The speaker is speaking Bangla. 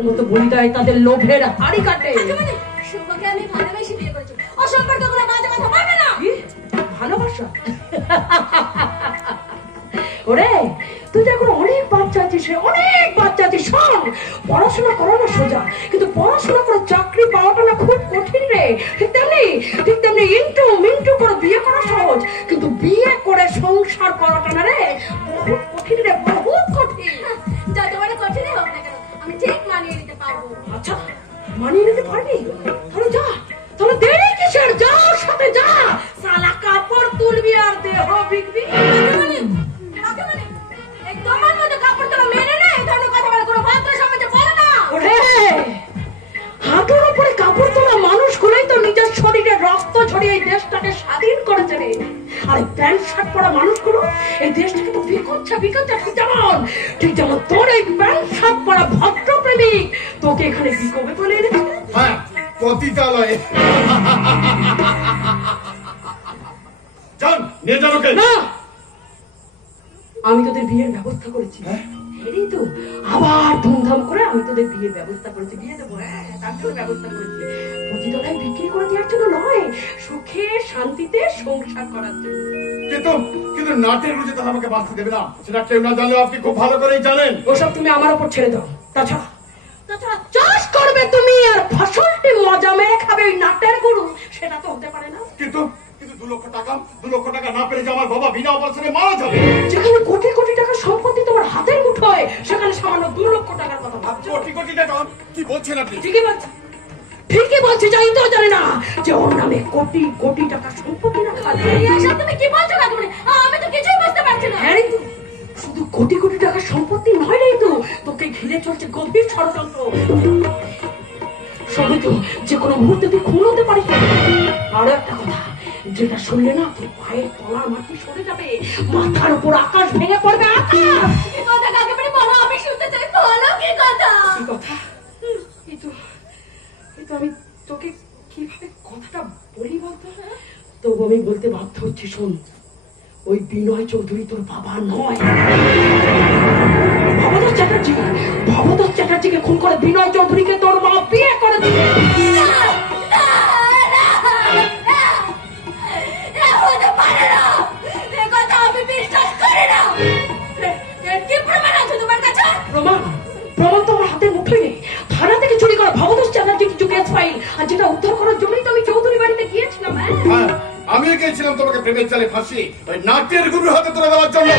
মতো বলি দেয় তাদের লোভের হাড়ি কাটে। শুভকে আমি ভালোবেসে বিয়ে করেছি, ও সম্পর্কগুলো বাজে কথা বলবে না। ভালোবাসা? ওরে তুই তো এখন অনেক বাচ্চা আছিস, অনেক বাচ্চা আছিস। শোন, পড়াশোনা করানো সোজা, কিন্তু পড়াশোনা করে চাকরি পাওয়াটা না খুব কঠিন রে। ঠিক তেমনি ইন্টু মিন্টু করে বিয়ে করা সহজ, কিন্তু বিয়ে করে সংসার করাটা না রে বহুত কঠিন রে, বহুত কঠিন। যত বড় কঠিনই হোক না কেন, আমি ঠিক মানিয়ে নিতে পারবো। আচ্ছা, মানিয়ে নিতে পারবি? তাহলে যা, তাহলে দেরি কিসের, যা সাথে যা। সালা কাপড় তুলবি আর দেহ বিকবি। তোমার মধ্যে কাপড় তোলা মেনে নেই, এই ধরনের কথা বলে কোনো ভদ্র সমাজে বলে না। ওরে হাঁটুর উপরে কাপড় তোলা মানুষগুলোই তো নিজের শরীরে রক্ত ঝরিয়ে এই দেশটাকে স্বাধীন করেছে রে। আর এই প্যান্ট শার্ট পরা মানুষগুলো এই দেশটাকে তো বিকচ্ছে। ঠিক যেমন তোর এই প্যান্ট শার্ট পরা ভদ্রপ্রেমিক তোকে এখানে বিকবে বলে এনেছে। হ্যাঁ, পতিতালয়ে। যান, নিয়ে যান ওকে। না, আমি তোদের বিয়ের ব্যবস্থা করেছি। এই তো আবার ধুমধাম করে আমি তোদের বিয়ের ব্যবস্থা করেছি, বিয়ে দেবো। হ্যাঁ, তার জন্য ব্যবস্থা করেছি। পতিতলায় বিক্রি করে দেওয়ার জন্য নয়, সুখে শান্তিতে সংসার করার জন্য। কিন্তু নাটের রুচি তো আমাকে বাঁচতে দেবে না, সেটা কেউ না জানলেও আপনি খুব ভালো করেই জানেন। ওসব তুমি আমার উপর ছেড়ে দাও। তাছাড়া চাষ করবে তুমি আর ফসলটি মজা মেরে খাবে ওই নাটের গরু, সেটা তো হতে পারে না। কিন্তু 2 লক্ষ টাকা না পেলে যে আমার বাবা বিনা অপারেশনে মারা যাবে। যেখানে কোটি কোটি টাকা সম্পত্তি তোমার হাতের মুঠোয়, সেখানে সামান্য 2 লক্ষ টাকার কথা ভাবছো। কোটি টাকা? কি বলছেন আপনি? ঠিকই বলছি, যাই তো জানি না যে ওর নামে কোটি কোটি টাকা সম্পত্তি রাখা আছে। এসব তুমি কি বলছো না তুমি? আমি তো কিছুই বুঝতে পারছি না। হ্যাঁ রে, শুধু কোটি কোটি টাকা সম্পত্তি নয় রে, তো তোকে ঘিরে চলছে গভীর ষড়যন্ত্র। সবই তো যে কোনো মুহূর্তে তুই খুন হতে পারিস। আরো একটা কথা, যেটা শুনলে না তোর পায়ের তলার মাটি সরে যাবে, মাথার উপর আকাশ ভেঙে পড়বে। আকাশ কি কথা কাকে বলে বলো, আমি শুনতে চাই। বলো কি কথা? কি কথা? এই তো আমি তোকে কিভাবে কথাটা বলি বলতো, তবু আমি বলতে বাধ্য হচ্ছি। শোন, ওই বিনয় চৌধুরী তোর বাবা নয়। ভবদাস চ্যাটার্জিকে খুন করে বিনয় চৌধুরীকে তোর মা বিয়ে করেছে। প্রমাণ তো আমার হাতের মুঠোয় নেই। থানা থেকে চুরি করা ভবদাস চ্যাটার্জি কিছু কেস ফাইল, আর যেটা উদ্ধার করার জন্যই তো আমি চৌধুরী বাড়িতে গিয়েছিলাম। হ্যাঁ, আমিও গিয়েছিলাম তোমাকে প্রেমের জালে ফাঁসিয়ে ওই নাটের গুরুর হাতে তুলে দেওয়ার জন্য।